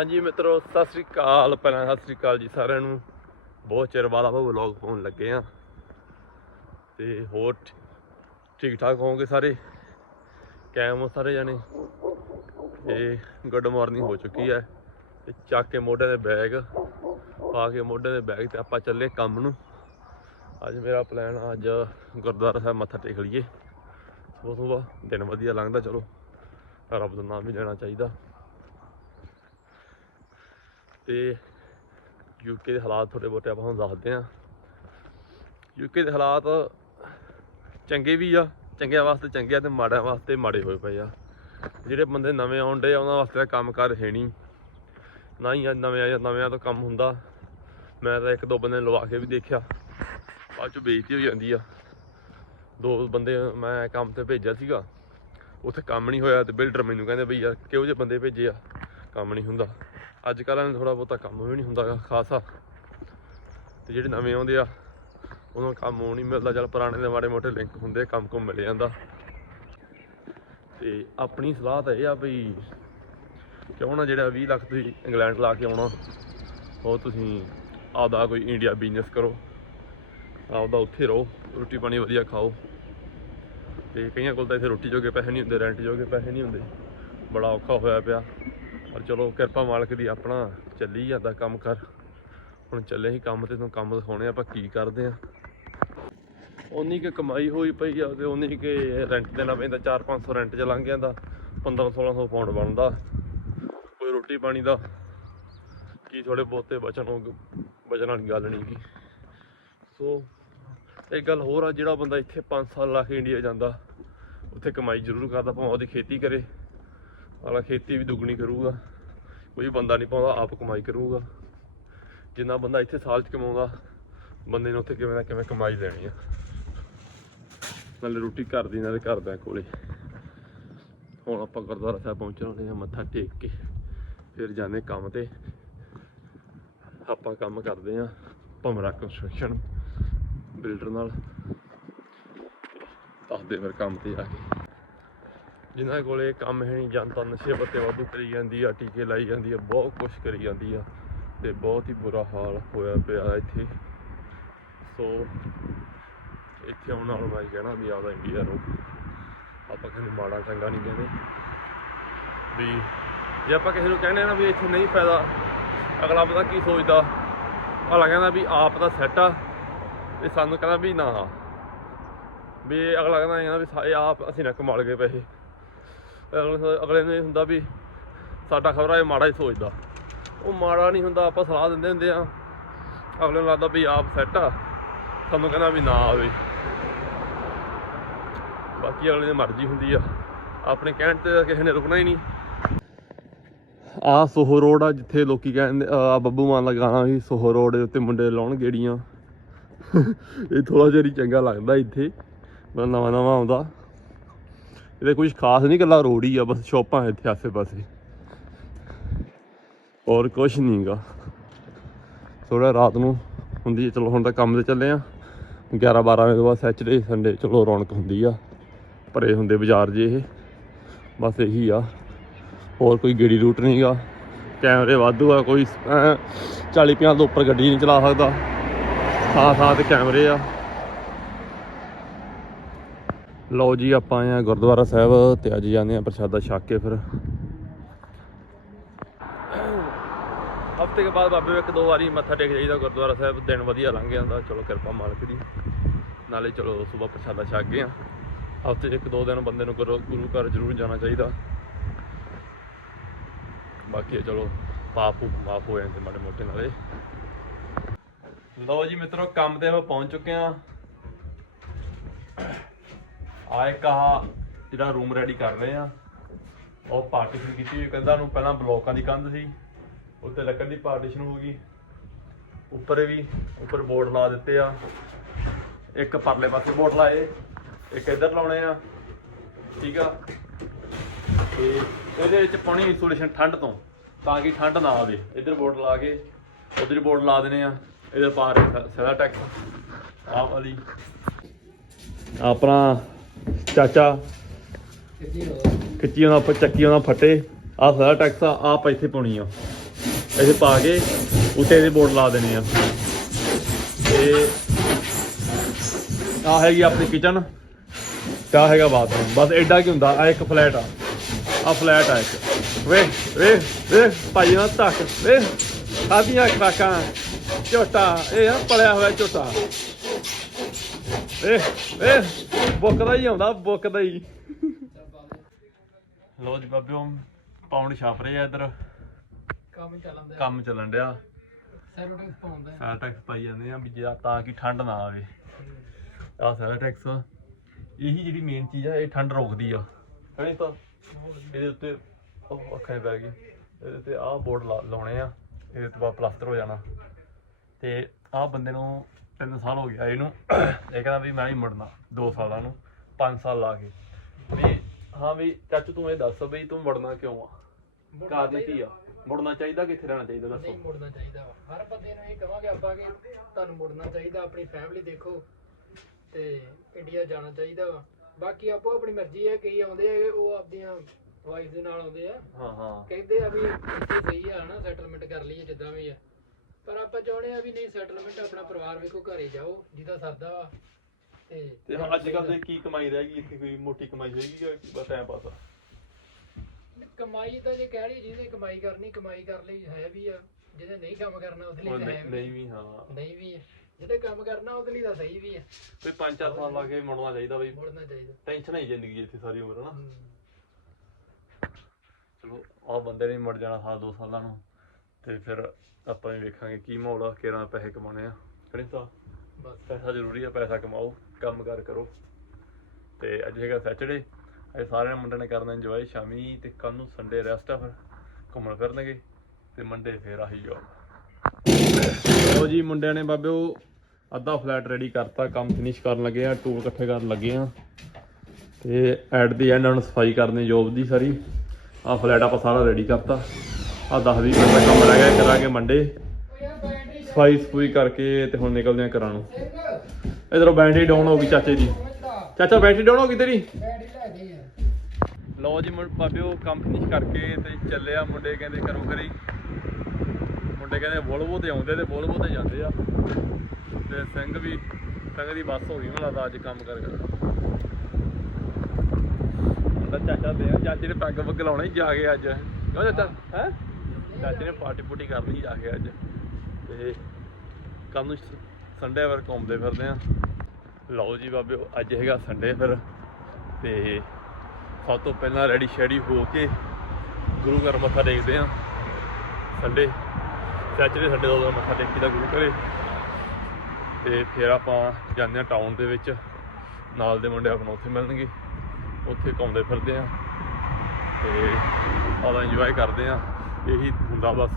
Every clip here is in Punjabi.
ਹਾਂਜੀ ਮਿੱਤਰੋ, ਸਤਿ ਸ੍ਰੀ ਅਕਾਲ। ਪਹਿਲਾਂ ਸਤਿ ਸ੍ਰੀ ਅਕਾਲ ਜੀ ਸਾਰਿਆਂ ਨੂੰ। ਬਹੁਤ ਚਿਰ ਬਾਅਦ ਆਪਾਂ ਵਲੌਗ ਪਾਉਣ ਲੱਗੇ ਆ ਤੇ ਹੋਰ ਠੀਕ ਠਾਕ ਹੋਵੋਗੇ ਸਾਰੇ? ਕੈਮ ਹੋ ਸਾਰੇ ਜਾਣੇ? ਤੇ ਗੁੱਡ ਮਾਰਨਿੰਗ ਹੋ ਚੁੱਕੀ ਹੈ। ਤੇ ਚੱਕ ਕੇ ਮੋਢੇ ਦੇ ਬੈਗ ਪਾ ਕੇ ਮੋਢੇ ਦੇ ਬੈਗ ਤੇ ਆਪਾਂ ਚੱਲੇ ਕੰਮ ਨੂੰ। ਅੱਜ ਮੇਰਾ ਪਲਾਨ ਆ, ਅੱਜ ਗੁਰਦੁਆਰਾ ਸਾਹਿਬ ਮੱਥਾ ਟੇਕ ਲਈਏ। ਸਵੇਰ ਸੁਬਾਹ ਦਿਨ ਵਧੀਆ ਲੰਘਦਾ, ਚਲੋ। ਰੱਬ ਦਾ ਨਾਮ ਵੀ ਲੈਣਾ ਚਾਹੀਦਾ। ਤੇ ਯੂਕੇ ਦੇ ਹਾਲਾਤ ਥੋੜੇ ਬਹੁਤੇ ਆਪਾਂ ਹੁਣ ਦੱਸਦੇ ਹਾਂ। ਯੂਕੇ ਦੇ ਹਾਲਾਤ ਚੰਗੇ ਵੀ ਆ, ਚੰਗਿਆਂ ਵਾਸਤੇ ਚੰਗੇ ਆ ਤੇ ਮਾੜਿਆਂ ਵਾਸਤੇ ਮਾੜੇ ਹੋਏ ਪਏ ਆ। ਜਿਹੜੇ ਬੰਦੇ ਨਵੇਂ ਆਉਣ ਡੇ ਆ, ਉਹਨਾਂ ਵਾਸਤੇ ਤਾਂ ਕੰਮ ਕਰ ਹੈ ਨਹੀਂ। ਨਾ ਹੀ ਆ ਨਵੇਂ ਆ, ਨਵਿਆਂ ਤੋਂ ਕੰਮ ਹੁੰਦਾ। ਮੈਂ ਤਾਂ ਇੱਕ ਦੋ ਬੰਦੇ ਨੂੰ ਲਵਾ ਕੇ ਵੀ ਦੇਖਿਆ। ਬਾਅਦ ਚ ਬੇਇੱਜ਼ਤੀ ਹੋ ਜਾਂਦੀ ਆ। ਦੋ ਬੰਦੇ ਮੈਂ ਕੰਮ ਤੇ ਭੇਜਿਆ ਸੀਗਾ। ਉੱਥੇ ਕੰਮ ਨਹੀਂ ਹੋਇਆ ਤੇ ਬਿਲਡਰ ਮੈਨੂੰ ਕਹਿੰਦੇ ਬਈ ਯਾਰ ਕਿਹੋ ਜਿਹੇ ਬੰਦੇ ਭੇਜੇ ਆ? ਕੰਮ ਨਹੀਂ ਹੁੰਦਾ। ਅੱਜ ਕੱਲ੍ਹ ਥੋੜਾ ਬਹੁਤਾ ਕੰਮ ਵੀ ਨਹੀਂ ਹੁੰਦਾ ਗਾ ਖਾਸਾ। ਤੇ ਜਿਹੜੇ ਨਵੇਂ ਆਉਂਦੇ ਆ, ਉਹਨਾਂ ਨੂੰ ਕੰਮ ਉਹ ਨਹੀਂ ਮਿਲਦਾ। ਚੱਲ ਪੁਰਾਣੇ ਦੇ ਮਾੜੇ ਮੋਟੇ ਲਿੰਕ ਹੁੰਦੇ ਕੰਮ ਕੁਮ ਮਿਲ ਜਾਂਦਾ। ਤੇ ਆਪਣੀ ਸਲਾਹ ਤਾਂ ਇਹ ਆ ਵੀ ਕਿਉਂ ਨਾ ਜਿਹੜਾ 20 ਲੱਖ ਤੁਸੀਂ ਇੰਗਲੈਂਡ ਲਾ ਕੇ ਆਉਣਾ, ਉਹ ਤੁਸੀਂ ਆਪਦਾ ਕੋਈ ਇੰਡੀਆ ਬਿਜ਼ਨਸ ਕਰੋ। ਆਪਦਾ ਉੱਥੇ ਰਹੋ, ਰੋਟੀ ਪਾਣੀ ਵਧੀਆ ਖਾਓ। ਤੇ ਕਈਆਂ ਕੋਲ ਤਾਂ ਇੱਥੇ ਰੋਟੀ ਜੋਗੇ ਪੈਸੇ ਨਹੀਂ ਹੁੰਦੇ ਰੈਂਟ ਜੋਗੇ ਪੈਸੇ ਨਹੀਂ ਹੁੰਦੇ। ਬੜਾ ਔਖਾ ਹੋਇਆ ਪਿਆ। ਪਰ ਚਲੋ ਕਿਰਪਾ ਮਾਲਕ ਦੀ ਆਪਣਾ ਚੱਲੀ ਜਾਂਦਾ ਕੰਮ ਕਰ। ਹੁਣ ਚੱਲੇ ਹੀ ਕੰਮ ਤੇ, ਤੁਹਾਨੂੰ ਕੰਮ ਦਿਖਾਉਣੇ ਆਪਾਂ ਕੀ ਕਰਦੇ ਆ। ਉਨੀ ਕੁ ਕਮਾਈ ਹੋਈ ਪਈ ਆ ਤੇ ਉਨੀ ਕਿ ਰੈਂਟ ਦੇਣਾ ਪੈਂਦਾ 4-500 ਰੈਂਟ ਚ ਲੰਘ ਜਾਂਦਾ 15-1600 ਪਾਉਂਡ ਬਣਦਾ। ਕੋਈ ਰੋਟੀ ਪਾਣੀ ਦਾ, ਕੀ ਥੋੜੇ ਬਹੁਤੇ ਬਚਣ ਉਹ ਬਚਣ ਵਾਲੀ ਗੱਲ ਨਹੀਂ ਗੀ। ਸੋ ਇੱਕ ਗੱਲ ਹੋਰ ਆ, ਜਿਹੜਾ ਬੰਦਾ ਇੱਥੇ 5 ਸਾਲ ਲਾ ਕੇ ਇੰਡੀਆ ਜਾਂਦਾ, ਉੱਥੇ ਕਮਾਈ ਜ਼ਰੂਰ ਕਰਦਾ, ਭਾਵੇਂ ਉਹਦੀ ਖੇਤੀ ਕਰੇ। ਵਾਲਾ ਖੇਤੀ ਵੀ ਦੁੱਗਣੀ ਕਰੂਗਾ। ਕੋਈ ਬੰਦਾ ਨਹੀਂ ਪਾਉਂਦਾ, ਆਪ ਕਮਾਈ ਕਰੂਗਾ। ਜਿੰਨਾ ਬੰਦਾ ਇੱਥੇ ਸਾਲ ਚ ਕਮਾਉਂਦਾ, ਬੰਦੇ ਨੇ ਉੱਥੇ ਕਿਵੇਂ ਨਾ ਕਿਵੇਂ ਕਮਾਈ ਦੇਣੀ ਆ। ਨਾਲੇ ਰੋਟੀ ਘਰ ਦੀ, ਨਾਲੇ ਘਰਦਿਆਂ ਕੋਲੇ। ਹੁਣ ਆਪਾਂ ਗੁਰਦੁਆਰਾ ਸਾਹਿਬ ਪਹੁੰਚਣਾ ਆ, ਮੱਥਾ ਟੇਕ ਕੇ, ਫਿਰ ਜਾਂਦੇ ਕੰਮ ਤੇ। ਆਪਾਂ ਕੰਮ ਕਰਦੇ ਆ ਭਮਰਾ ਕੰਸਟਰਕਸ਼ਨ ਬਿਲਡਰ ਨਾਲ। ਦੱਸਦੇ ਫਿਰ ਕੰਮ ਤੇ ਆ ਕੇ। ਜਿਨ੍ਹਾਂ ਕੋਲੇ ਕੰਮ ਹੈ ਨਹੀਂ, ਜਨਤਾ ਨਸ਼ੇ ਪੱਤੇ ਵਾਧੂ ਕਰੀ ਜਾਂਦੀ ਆ, ਟੀਕੇ ਲਾਈ ਜਾਂਦੀ ਆ, ਬਹੁਤ ਕੁਝ ਕਰੀ ਜਾਂਦੀ ਆ ਤੇ ਬਹੁਤ ਹੀ ਬੁਰਾ ਹਾਲ ਹੋਇਆ ਪਿਆ ਇੱਥੇ। ਸੋ ਇੱਥੇ ਆਉਣ ਨਾਲ ਮੈਂ ਕਹਿਣਾ ਵੀ ਆਪਦਾ ਇੰਡੀਆ ਨੂੰ ਆਪਾਂ ਕਿਸੇ ਨੂੰ ਮਾੜਾ ਚੰਗਾ ਨਹੀਂ ਕਹਿੰਦੇ। ਵੀ ਜੇ ਆਪਾਂ ਕਿਸੇ ਨੂੰ ਕਹਿੰਦੇ ਨਾ ਵੀ ਇੱਥੇ ਨਹੀਂ ਫਾਇਦਾ, ਅਗਲਾ ਪਤਾ ਕੀ ਸੋਚਦਾ? ਅਗਲਾ ਕਹਿੰਦਾ ਵੀ ਆਪ ਦਾ ਸੈੱਟ ਆ ਤੇ ਸਾਨੂੰ ਕਹਿੰਦਾ ਵੀ ਨਾ। ਵੀ ਅਗਲਾ ਕਹਿੰਦਾ ਕਹਿੰਦਾ ਵੀ ਸਾ- ਆਪ ਅਸੀਂ ਨਾ ਕਮਾਲ ਗਏ ਪੈਸੇ। ਅਗਲੇ ਅਗਲੇ ਨੂੰ ਇਹ ਹੁੰਦਾ ਵੀ ਸਾਡਾ ਖਬਰ ਇਹ ਮਾੜਾ ਹੀ ਸੋਚਦਾ। ਉਹ ਮਾੜਾ ਨਹੀਂ ਹੁੰਦਾ, ਆਪਾਂ ਸਲਾਹ ਦਿੰਦੇ ਹੁੰਦੇ ਆ। ਅਗਲੇ ਨੂੰ ਲੱਗਦਾ ਵੀ ਆਪ ਸੈੱਟ ਆ। ਸਾਨੂੰ ਕਹਿੰਦਾ ਵੀ ਨਾ ਆਵੇ। ਬਾਕੀ ਅਗਲੇ ਦੀ ਮਰਜ਼ੀ ਹੁੰਦੀ ਆ। ਆਪਣੇ ਕਹਿਣ ਤੇ ਕਿਸੇ ਨੇ ਰੁਕਣਾ ਹੀ ਨਹੀਂ। ਆ ਸੋਹੋ ਰੋਡ ਆ, ਜਿੱਥੇ ਲੋਕੀ ਕਹਿੰਦੇ ਆ ਬੱਬੂ ਮਾਨ ਦਾ ਗਾਣਾ ਸੀ ਸੋਹੋ ਰੋਡ ਦੇ ਉੱਤੇ ਮੁੰਡੇ ਲਾਉਣ ਗੇੜੀਆਂ। ਇਹ ਥੋੜਾ ਜਿਹਾ ਚੰਗਾ ਲੱਗਦਾ ਇੱਥੇ। ਮੈਂ ਨਵਾਂ ਨਵਾਂ ਆਉਂਦਾ। ਇਹਦੇ ਕੁਝ ਖਾਸ ਨਹੀਂ ਕੱਲਾ ਰੋਡ ਹੀ ਆ, ਬਸ ਸ਼ੋਪਾਂ ਇੱਥੇ ਆਸੇ ਪਾਸੇ ਹੋਰ ਕੁਝ ਨਹੀਂਗਾ। ਥੋੜਾ ਰਾਤ ਨੂੰ ਹੁੰਦੀ ਚਲੋ ਹੁਣ ਤਾਂ ਕੰਮ ਤੇ ਚੱਲੇ ਆ। 11 12 ਵਜੇ ਤੋਂ ਬਾਅਦ ਸੈਚਰਡੇ ਸੰਡੇ ਚਲੋ ਰੌਣਕ ਹੁੰਦੀ ਆ। ਭਰੇ ਹੁੰਦੇ ਬਾਜ਼ਾਰ ਜੇ ਇਹ। ਬਸ ਇਹੀ ਆ। ਹੋਰ ਕੋਈ ਗੇੜੀ ਰੂਟ ਨਹੀਂਗਾ। ਕੈਮਰੇ ਵਾਧੂ ਆ, ਕੋਈ 40 50 ਤੋਂ ਉੱਪਰ ਗੱਡੀ ਨਹੀਂ ਚਲਾ ਸਕਦਾ। ਥਾਂ ਥਾਂ ਕੈਮਰੇ ਆ। ਲਓ ਜੀ, ਆਪਾਂ ਆਏ ਆ ਗੁਰਦੁਆਰਾ ਸਾਹਿਬ ਤੇ ਅੱਜ ਜਾਂਦੇ ਆ ਪ੍ਰਸ਼ਾਦਾ ਛਕ ਕੇ ਫਿਰ। ਹਫ਼ਤੇ ਕੇ ਬਾਅਦ ਬਾਬੇ ਇੱਕ ਦੋ ਵਾਰੀ ਮੱਥਾ ਟੇਕ ਜਾਈਦਾ ਗੁਰਦੁਆਰਾ ਸਾਹਿਬ, ਦਿਨ ਵਧੀਆ ਲੰਘ ਜਾਂਦਾ। ਚਲੋ ਕਿਰਪਾ ਮਾਲਕ ਦੀ। ਨਾਲੇ ਚਲੋ ਸਵੇਰ ਪ੍ਰਸ਼ਾਦਾ ਛਕ ਗਏ ਆ ਹਫ਼ਤੇ 'ਚ ਇੱਕ ਦੋ ਦਿਨ ਬੰਦੇ ਨੂੰ ਗੁਰੂ ਗੁਰੂ ਘਰ ਜ਼ਰੂਰ ਜਾਣਾ ਚਾਹੀਦਾ। ਬਾਕੀ ਚਲੋ ਪਾਪ ਪੂਪ ਮਾਫ ਹੋ ਜਾਂਦੇ ਮਾੜੇ ਮੋਟੇ ਨਾਲੇ। ਲਓ ਜੀ ਮਿੱਤਰੋ, ਕੰਮ ਤੇ ਆਪਾਂ ਪਹੁੰਚ ਚੁੱਕੇ ਆ ਆ ਇੱਕ ਆਹ ਜਿਹੜਾ ਰੂਮ ਰੈਡੀ ਕਰ ਰਹੇ ਆ, ਉਹ ਪਾਰਟੀਸ਼ਨ ਕੀਤੀ ਹੋਈ ਕੰਧਾਂ ਨੂੰ ਪਹਿਲਾਂ ਬਲੋਕਾਂ ਦੀ ਕੰਧ ਸੀ, ਉੱਤੇ ਲੱਕੜ ਦੀ ਪਾਰਟੀਸ਼ਨ ਹੋ ਗਈ। ਉੱਪਰ ਵੀ, ਉੱਪਰ ਬੋਰਡ ਲਾ ਦਿੱਤੇ ਆ। ਇੱਕ ਪਰਲੇ ਪਾਸੇ ਬੋਰਡ ਲਾਏ, ਇੱਕ ਇੱਧਰ ਲਾਉਣੇ ਆ। ਠੀਕ ਆ? ਤੇ ਇਹਦੇ ਵਿੱਚ ਪਾਉਣੀ ਇਨਸੂਲੇਸ਼ਨ ਠੰਡ ਤੋਂ, ਤਾਂ ਕਿ ਠੰਡ ਨਾ ਆਵੇ। ਇੱਧਰ ਬੋਰਡ ਲਾ ਕੇ, ਉਧਰ ਬੋਰਡ ਲਾ ਦੇਣੇ ਆ। ਇਹਦੇ ਪਾਰ ਸੈਲਾ ਟੈਕਸ ਆਹ ਵਾਲੀ। ਆਪਣਾ ਚਾਚਾ। ਖਿੱਚੀ ਉਹਨਾਂ ਚੱਕੀ ਉਹਨਾਂ ਫੱਟੇ। ਆਹ ਸਾਰਾ ਟੈਕਸ ਆ, ਆਪ ਇੱਥੇ ਪਾਉਣੀ ਆ। ਇੱਥੇ ਪਾ ਕੇ ਉੱਤੇ ਇਹਦੇ ਬੋਰਡ ਲਾ ਦੇਣੇ ਆ। ਤੇ ਆ ਹੈਗੀ ਆਪਣੀ ਕਿਚਨ ਤਾਂ ਹੈਗਾ ਬਾਥਰੂਮ। ਬਸ ਐਡਾ ਕੀ ਹੁੰਦਾ ਆ ਇੱਕ ਫਲੈਟ ਆ। ਆ ਫਲੈਟ ਆ ਇੱਕ। ਵੇ ਵੇ ਵੇ, ਭਾਈ ਨਾ ਤੱਕ। ਵੇ ਆਦੀਆਂ ਖਰਾਕਾਂ, ਝੋਟਾ, ਇਹ ਆ, ਪਲਿਆ ਹੋਇਆ ਝੋਟਾ। ਵੇ ਬੁੱਕਦਾ ਹੀ ਆਉਂਦਾ ਬੁੱਕਦਾ ਹੀ। ਲੋ ਜੀ ਬਾਬਿਓ ਪਾਉਣ ਛਾਪ ਰਹੇ ਆ ਇੱਧਰ। ਕੰਮ ਚੱਲਣ ਦਾ ਕੰਮ ਚੱਲਣ ਡਿਆ ਸੈਰੋ ਟੈਕਸ ਪਾਉਂਦਾ ਸਾਰਾ ਟੈਕਸ ਪਾਈ ਜਾਂਦੇ ਆ ਵੀ ਜੇ ਤਾਂ ਕਿ ਠੰਡ ਨਾ ਆਵੇ। ਆ ਸਾਰਾ ਟੈਕਸ ਇਹੀ ਜਿਹੜੀ ਮੇਨ ਚੀਜ਼ ਆ ਇਹ ਠੰਡ ਰੋਕਦੀ ਆ। ਕਹਣੀ ਤਾਂ ਇਹਦੇ ਉੱਤੇ ਉਹ ਅੱਖਾਂ ਪੈ ਗਈ। ਇਹਦੇ ਉੱਤੇ ਆਹ ਬੋਰਡ ਲਾਉਣੇ ਆ। ਇਹਦੇ ਤੋਂ ਬਾਅਦ ਪਲਾਸਟਰ ਹੋ ਜਾਣਾ। ਤੇ ਆਹ ਬੰਦੇ ਨੂੰ 3 ਸਾਲ ਹੋ ਗਿਆ ਇਹਨੂੰ ਇਹ ਕਹਿੰਦਾ ਵੀ ਮੈਂ ਹੀ ਮੁੜਨਾ 2 ਸਾਲਾਂ ਨੂੰ 5 ਸਾਲ ਲਾ ਕੇ। ਵੀ ਹਾਂ ਵੀ ਚਾਚੂ ਤੂੰ ਇਹ ਦੱਸ ਵੀ ਤੂੰ ਮੁੜਨਾ ਕਿਉਂ ਆ? ਕਾਰਨ ਕੀ ਆ? ਮੁੜਨਾ ਚਾਹੀਦਾ ਕਿੱਥੇ ਰਹਿਣਾ ਚਾਹੀਦਾ ਦੱਸੋ? ਨਹੀਂ ਮੁੜਨਾ ਚਾਹੀਦਾ ਵਾ। ਹਰ ਬੰਦੇ ਨੂੰ ਇਹ ਕਹਾਂਗੇ ਆਪਾਂ ਕਿ ਤੁਹਾਨੂੰ ਮੁੜਨਾ ਚਾਹੀਦਾ ਆਪਣੀ ਫੈਮਿਲੀ ਦੇਖੋ ਤੇ ਇੰਡੀਆ ਜਾਣਾ ਚਾਹੀਦਾ ਵਾ। ਬਾਕੀ ਆਪੋ ਆਪਣੀ ਮਰਜ਼ੀ ਹੈ ਕਈ ਆਉਂਦੇ ਆ ਉਹ ਆਪਦੀਆਂ ਵਾਈਫ ਦੇ ਨਾਲ ਆਉਂਦੇ ਆ। ਹਾਂ ਹਾਂ। ਕਹਿੰਦੇ ਆ ਵੀ ਇੱਥੇ ਸਹੀ ਆ ਹਨਾ ਸੈਟਲਮੈਂਟ ਕਰ ਲਈਏ ਜਿੱਦਾਂ ਵੀ ਆ। ਪਰ ਆਪਾਂ ਚਾਹੁੰਦੇ ਆ ਵੀ ਨਹੀਂ ਸੈਟਲਮੈਂਟ ਆਪਣਾ ਪਰਿਵਾਰ ਵੇਖੋ ਘਰੇ ਜਾਓ ਜਿਹਦਾ ਸਰਦਾ ਵਾ। ਤੇ ਤੇ ਅੱਜ ਕੱਲ ਦੇ ਕੀ ਕਮਾਈ ਰਹਿ ਗਈ ਇੱਥੇ ਕੋਈ ਮੋਟੀ ਕਮਾਈ ਹੋਏਗੀ ਕਿ? ਬਸ ਟਾਈਮ ਪਾਸ ਆ। ਕਮਾਈ ਤਾਂ ਜੇ ਕਹਿ ਲਈ ਜਿਹਨੇ ਕਮਾਈ ਕਰਨੀ ਕਮਾਈ ਕਰ ਲਈ ਹੈ ਵੀ ਆ। ਜਿਹਨੇ ਨਹੀਂ ਕੰਮ ਕਰਨਾ ਉਹਦੇ ਲਈ ਹੁਣ ਤਾਂ ਨਹੀਂ ਹੈ ਵੀ ਨਹੀਂ ਵੀ ਹਾਂ। ਨਹੀਂ ਵੀ ਹੈ ਜਿਹਨੇ ਕੰਮ ਕਰਨਾ ਉਹਦੇ ਲਈ ਤਾਂ ਸਹੀ ਵੀ ਹੈ ਕੋਈ 5-4 ਸਾਲ ਲਾ ਕੇ ਮੁੜਨਾ ਚਾਹੀਦਾ ਬਈ। ਮੁੜਨਾ ਚਾਹੀਦਾ। ਟੈਨਸ਼ਨ ਹੈ ਜ਼ਿੰਦਗੀ ਇੱਥੇ ਸਾਰੀ ਉਮਰ ਹਨਾ? ਹਮ, ਚਲੋ ਆ ਬੰਦੇ ਨੇ ਮੁੜ ਜਾਣਾ ਸਾਲ ਦੋ ਸਾਲਾਂ ਨੂੰ। ਤੇ ਫਿਰ ਆਪਾਂ ਵੀ ਵੇਖਾਂਗੇ ਕੀ ਮਾਹੌਲ ਆ ਕਿਹੜਾ ਪੈਸੇ ਕਮਾਉਣੇ ਆ। ਕਿਹੜੇ ਤਾਂ ਬਸ। ਪੈਸਾ ਜ਼ਰੂਰੀ ਆ ਪੈਸਾ ਕਮਾਓ ਕੰਮ ਕਾਰ ਕਰੋ। ਤੇ ਅੱਜ ਹੈਗਾ ਸੈਚਰਡੇ ਅੱਜ ਸਾਰਿਆਂ ਮੁੰਡਿਆਂ ਨੇ ਕਰਨਾ ਇੰਜੋਏ ਸ਼ਾਮੀ ਤੇ ਕੱਲ ਨੂੰ ਸੰਡੇ ਰੈਸਟ ਆ ਫਿਰ ਘੁੰਮਣ ਫਿਰਨਗੇ ਤੇ ਮੰਡੇ ਫੇਰ ਆਹੀ ਜੋਬ ਲੋ ਜੀ ਮੁੰਡਿਆਂ ਨੇ ਬਾਬਿਓ ਅੱਧਾ ਫਲੈਟ ਰੈਡੀ ਕਰਤਾ ਕੰਮ ਫਿਨਿਸ਼ ਕਰਨ ਲੱਗੇ ਆ ਟੂਲ ਇਕੱਠੇ ਕਰਨ ਲੱਗੇ ਆ। ਤੇ ਐਟ ਦੀ ਐਂਡ ਹੁਣ ਸਫ਼ਾਈ ਕਰਨੀ ਜੋਬ ਦੀ ਸਾਰੀ। ਆ ਫਲੈਟ ਆਪਾਂ ਸਾਰਾ ਰੈਡੀ ਕਰਤਾ। ਆ 10 20 ਮਿੰਟ ਦਾ ਕੰਮ ਰਹਿ ਗਿਆ, ਕਰਾਂਗੇ ਮੰਡੇ ਸਫ਼ਾਈ ਸਫੂਈ ਕਰਕੇ ਤੇ ਹੁਣ ਨਿਕਲਦੇ ਆ ਘਰਾਂ ਨੂੰ। ਇਧਰੋਂ ਬੈਟਰੀ ਡਾਊਨ ਹੋ ਗਈ ਚਾਚੇ ਦੀ। ਚਾਚਾ, ਬੈਟਰੀ ਡਾਊਨ ਹੋ ਗਈ ਤੇਰੀ? ਲਓ ਜੀ ਮੁੰ- ਬਾਬਿਓ ਕੰਮ ਫਿਨਿਸ਼ ਕਰਕੇ ਤੇ ਚੱਲਿਆ ਮੁੰਡੇ ਕਹਿੰਦੇ ਕਰੋ ਕਰੀ ਮੁੰਡੇ ਕਹਿੰਦੇ ਵੋਲਵੋ ਤੇ ਆਉਂਦੇ ਤੇ ਵੋਲਵੋ ਤੇ ਜਾਂਦੇ ਆ। ਤੇ ਸਿੰਘ ਵੀ, ਸਿੰਘ ਦੀ ਬੱਸ ਹੋ ਗਈ, ਮੈਨੂੰ ਲੱਗਦਾ ਅੱਜ ਕੰਮ ਕਰ ਕਰ। ਚਾਚਾ ਦੇ ਚਾਚੇ ਨੇ ਪੈਗ ਪੁੱਗ ਲਾਉਣਾ ਹੀ ਜਾ ਕੇ ਅੱਜ। ਕਿਉਂ ਚਾਚਾ? ਹੈ? ਚਾਚੇ ਨੇ ਪਾਰਟੀ ਪੂਟੀ ਕਰ ਲਈ ਜਾ ਕੇ ਅੱਜ। ਤੇ ਕੱਲ ਨੂੰ ਸੰਡੇ ਵਰ ਘੁੰਮਦੇ ਫਿਰਦੇ ਆ। ਲਓ ਜੀ ਬਾਬੇ, ਅੱਜ ਹੈਗਾ ਸੰਡੇ ਫਿਰ। ਤੇ ਸਭ ਤੋਂ ਪਹਿਲਾਂ ਰੈਡੀ ਸ਼ੈਡੀ ਹੋ ਕੇ ਗੁਰੂ ਘਰ ਮੱਥਾ ਟੇਕਦੇ ਆ। ਸੰਡੇ ਸੈਚਰਡੇ ਸੰਡੇ ਦੋ ਦਿਨ ਮੱਥਾ ਟੇਕੀਦਾ ਗੁਰੂ ਘਰੇ। ਤੇ ਫਿਰ ਆਪਾਂ ਜਾਂਦੇ ਆ ਟਾਊਨ ਦੇ ਵਿੱਚ। ਨਾਲ ਦੇ ਮੁੰਡੇ ਆਪਣਾ ਉੱਥੇ ਮਿਲਣਗੇ। ਉੱਥੇ ਘੁੰਮਦੇ ਫਿਰਦੇ ਆ। ਤੇ ਆਦਾ ਇੰਜੋਏ ਕਰਦੇ ਆ। ਇਹੀ ਹੁੰਦਾ ਬਸ।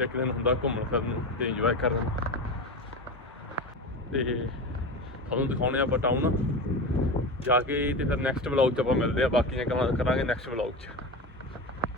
ਇੱਕ ਦਿਨ ਹੁੰਦਾ ਘੁੰਮਣ ਫਿਰਨ ਨੂੰ ਤੇ ਇੰਜੋਏ ਕਰਨ ਨੂੰ। ਤੇ ਤੁਹਾਨੂੰ ਦਿਖਾਉਣੇ ਆ ਆਪਾਂ ਟਾਊਨ ਜਾ ਕੇ ਤੇ ਫਿਰ ਨੈਕਸਟ ਵਲੌਗ 'ਚ ਆਪਾਂ ਮਿਲਦੇ ਆ ਬਾਕੀਆਂ ਗੱਲਾਂ ਕਰਾਂਗੇ ਨੈਕਸਟ ਵਲੌਗ 'ਚ।